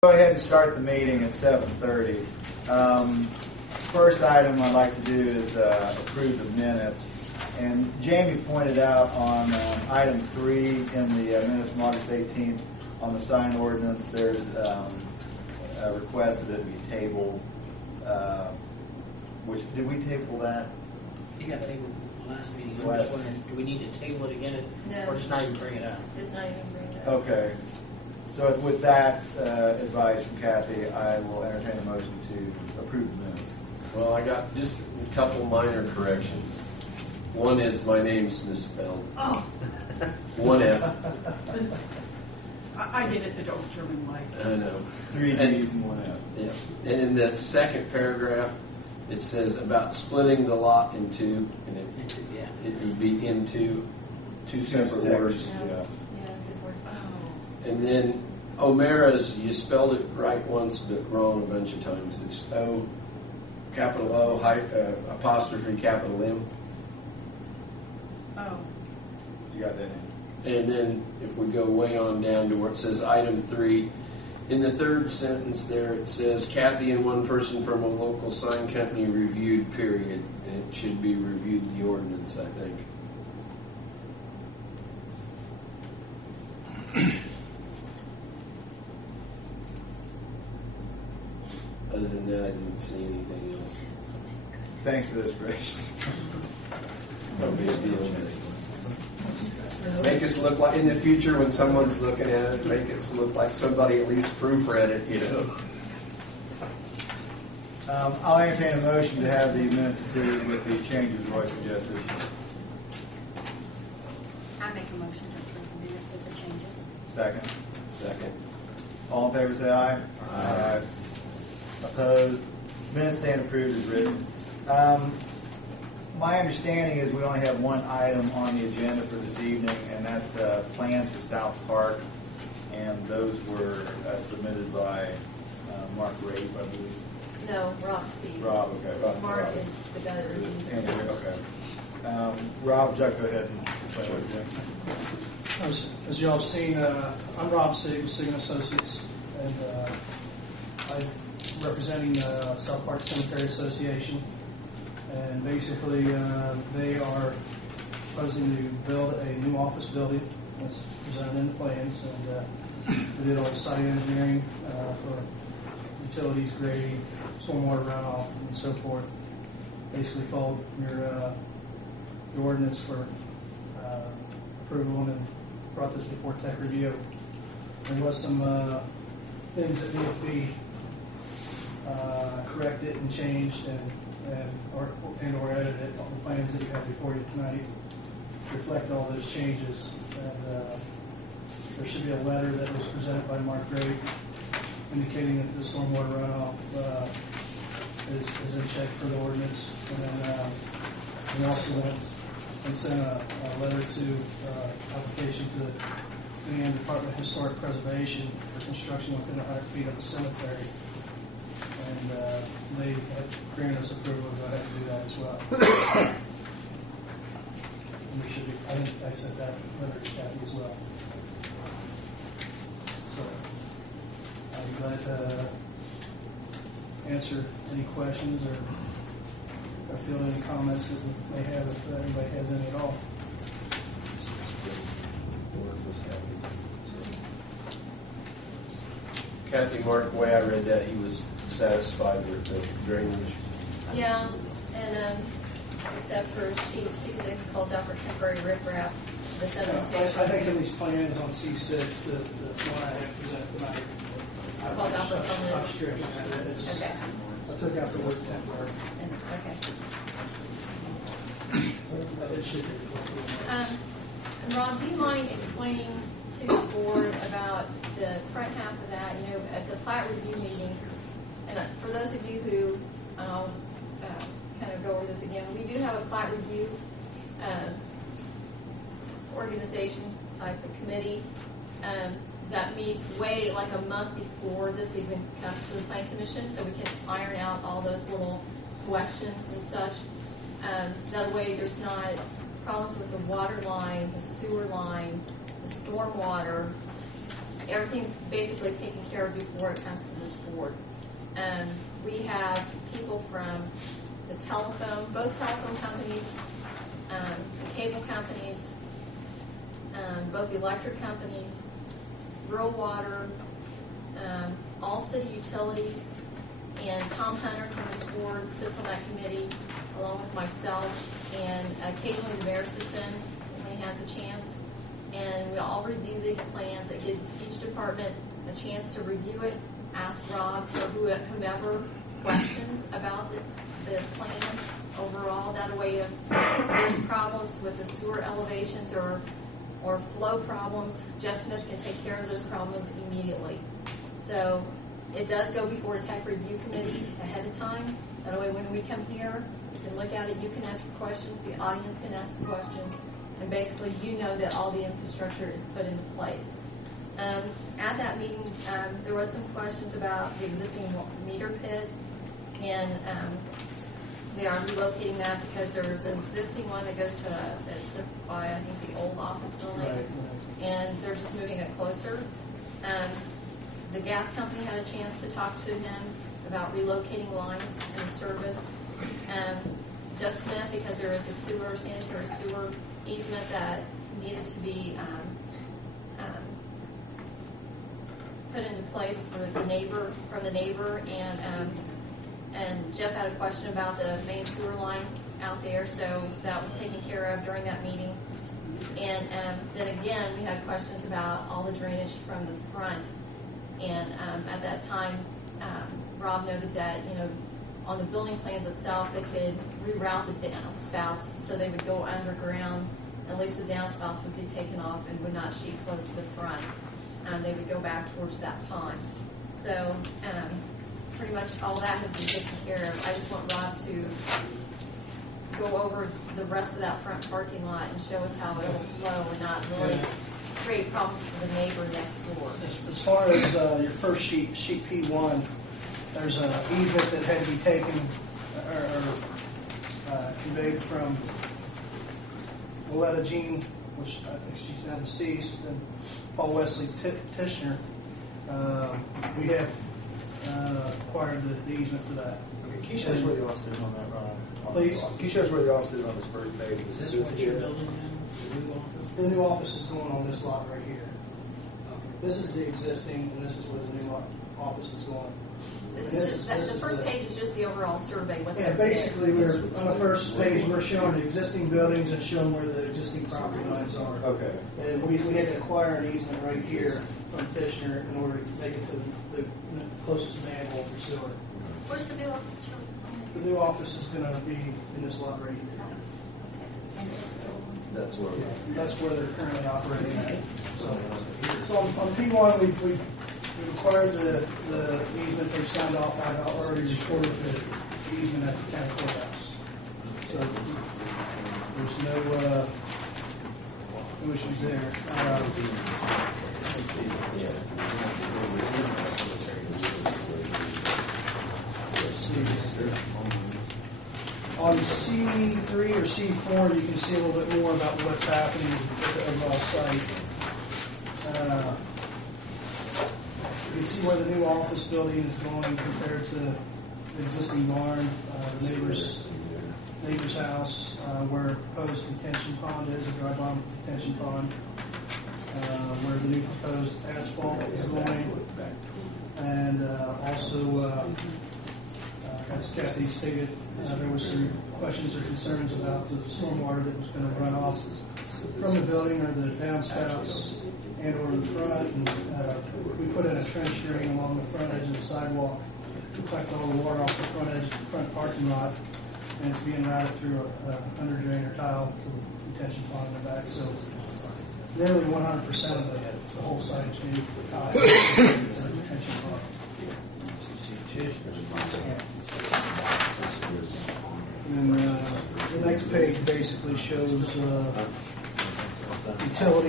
Go ahead and start the meeting at 7:30. First item I'd like to do is approve the minutes. And Jamie pointed out on item 3 in the minutes from August 18th on the sign ordinance, there's a request that it be tabled. Which did we table that? You got tabled last meeting. I'm just wondering, do we need to table it again, or just not even bring it up? Just not even bring it up. Okay. So with that advice from Kathy, I will entertain a motion to approve the minutes. Well, I got just a couple minor corrections. One is my name's misspelled. Oh. One F. I did it the old German way. I know. 3 D's and 1 F. Yeah. And in the second paragraph, it says about splitting the lot in two, and it would be into two separate words. Yeah. Because we're. And then O'Mara's, you spelled it right once but wrong a bunch of times. It's O, capital O, apostrophe, capital M. Oh. You got that in? And then if we go way on down to where it says item 3, in the third sentence there it says Kathy and one person from a local sign company reviewed, period. And it should be reviewed the ordinance, I think. Other than that, I didn't see anything else. Thanks for this, Grace. No big deal. Make us look like, in the future when someone's looking at it, make us look like somebody at least proofread it, you know. I'll entertain a motion to have the minutes approved with the changes Roy suggested. I make a motion to approve the minutes with the changes. Second. Second. All in favor say aye. Aye. Opposed? Minutes stand approved as written. My understanding is we only have one item on the agenda for this evening, and that's plans for South Park. And those were submitted by Mark Rape, I believe. No, Rob Steve. Rob, okay. Mark Rob. is the guy that reviews it. Anyway, okay. Rob, would you like to go ahead and explain what you're doing? As y'all have seen, I'm Rob Sieg with Sieg & Associates, and I'm representing South Park Cemetery Association. And basically, they are proposing to build a new office building, as presented in the plans. And we did all the site engineering for utilities, grading, stormwater runoff, and so forth. Basically, followed your ordinance for approval and brought this before tech review. There was some things that needed to be corrected and changed or edited on the plans that you have before you tonight. Reflect all those changes. And there should be a letter that was presented by Mark Gray indicating that the stormwater runoff is in check for the ordinance. And then we also went and sent a letter to application to the Indiana Department of Historic Preservation for construction within 100 feet of the cemetery. And they have granted us approval to go ahead and do that as well. And we should be, I think I sent that letter to Kathy as well. So I'd be glad to answer any questions or field any comments that we may have if anybody has any at all. Kathy, Mark, the way I read that, he was satisfied with the drainage. Yeah, and except for sheet C6 calls out for temporary riprap, the sedimentation. I think in these plans on C6, the one I have presented tonight, Calls out for permanent. I've stricken that. Okay. I took out the word temporary. Okay. It should be. Rob, do you mind explaining to the board about the front half of that? You know, at the plat review meeting, and for those of you who, I'll kind of go over this again, we do have a plat review organization, like a committee, that meets way like a month before this even comes to the Planning Commission, so we can iron out all those little questions and such. That way there's not problems with the water line, the sewer line, the storm water, everything's basically taken care of before it comes to this board. We have people from the telephone, both telephone companies, the cable companies, both electric companies, rural water, all city utilities, and Tom Hunter from this board sits on that committee along with myself, and occasionally the mayor sits in when he has a chance, and we all review these plans. It gives each department a chance to review it, ask Rob or whomever questions about the plan overall. That way, if there's problems with the sewer elevations or flow problems, Jeff Smith can take care of those problems immediately. So it does go before a tech review committee ahead of time. That way, when we come here, you can look at it, you can ask questions, the audience can ask the questions, and basically you know that all the infrastructure is put into place. At that meeting, there was some questions about the existing meter pit, and they are relocating that because there's an existing one that goes to, that sits by, I think, the old office building, Right. and they're just moving it closer. The gas company had a chance to talk to him about relocating lines and service. Jeff Smith, because there is a sanitary sewer easement that needed to be put into place for the neighbor, and Jeff had a question about the main sewer line out there, so that was taken care of during that meeting. And then again, we had questions about all the drainage from the front. And at that time, Rob noted that, on the building plans itself, they could reroute the downspouts so they would go underground. At least the downspouts would be taken off and would not sheet flow to the front. They would go back towards that pond. So pretty much all that has been taken care of. I just want Rob to go over the rest of that front parking lot and show us how it will flow and not really create problems for the neighbor next door. As far as your first sheet P1, there's an easement that had to be taken or conveyed from Willetta Jean, which I think she's now deceased, and Paul Wesley Tishner. We have acquired the easement for that. Okay, can you show us where the office is on that, Ron? Please. Can you show us where the office is on this first page? Is this what you're building in, the new office? The new office is going on this lot right here. This is the existing, and this is where the new office is going. The first page is just the overall survey. What's Yeah, up to date. basically, we're on the first page. We're showing the existing buildings and showing where the existing property lines are. Okay. And we had to acquire an easement right here from Tishner in order to make it to the closest manhole for sewer. Where's the new office? The new office is going to be in this lot right here. That's where That's where they're currently operating at. So on P1, we've acquired the easement. They've signed off. I've already recorded the easement at the county courthouse. So there's no issues there. On C3 or C4, you can see a little bit more about what's happening with the overall site. You can see where the new office building is going compared to the existing barn, the neighbor's house, where proposed detention pond is, a dry bottom detention pond, where the new proposed asphalt is going, and also, as Kathy stated, there was some questions or concerns about the stormwater that was going to run off from the building or the downspouts and or the front. And we put in a trench drain along the front edge of the sidewalk to collect all the water off the front edge of the front parking lot, and it's being routed through an under drain or tile to the detention pond in the back. So nearly 100% of the whole site is being tied to the detention pond. And the next page basically shows utility.